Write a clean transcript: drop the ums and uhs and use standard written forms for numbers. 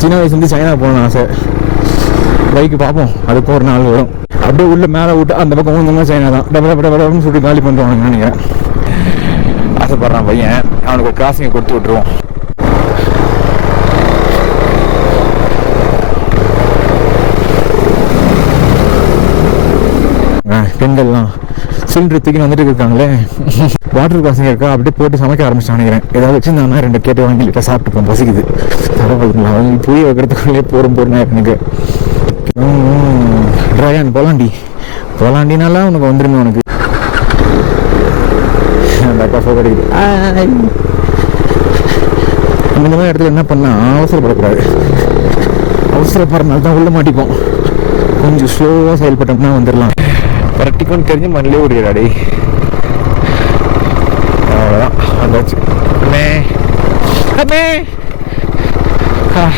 சின்ன வயசுலேருந்து சைனா போகணும்னு ஆசை. பைக்கு பார்ப்போம், அதுக்கும் ஒரு நாள் வரும். அப்படியே உள்ள மேலே விட்டு அந்த பக்கம் கொஞ்சமாக சைனா தான் டபுள்னு சொல்லிட்டு காலி பண்ணுவானுங்க நினைக்கிறேன். ஆசைப்படுறான் பையன், அவனுக்கு ஒரு கிராசிங்கை கொடுத்து விட்டுருவோம். பெண்கள்லாம் சிலிண்டர் தூக்கி வந்துட்டு இருக்காங்களே, வாட்டர் கிராசிங் இருக்கா, அப்படியே போட்டு சமைக்க ஆரம்பிச்சு நினைக்கிறேன். ஏதாவது வச்சுருந்தாங்கன்னா 2 கேட்டு வாங்கி லிட்டர் சாப்பிட்டுப்போம், பசிக்குது. தரப்படுங்களா அவங்க புரிய வைக்கிறதுக்குள்ளே போகிறேன் எனக்கு. ட்ரையான் போலாண்டினால உனக்கு வந்துருமே. உனக்கு அந்த அக்கா ஃபோட்டோ கிடைக்குது. இந்த மாதிரி இடத்துல என்ன பண்ணால் அவசரப்படக்கூடாது. அவசரப்படுறதுனால தான் உள்ள மாட்டிப்போம். கொஞ்சம் ஸ்லோவாக செயல்பட்டோம்னா வந்துடலாம். கரெக்டிக்கும் தெரிஞ்சு மண்ணிலே ஓடிடாடி. அவ்வளோதான், வந்தாச்சு. அம்மே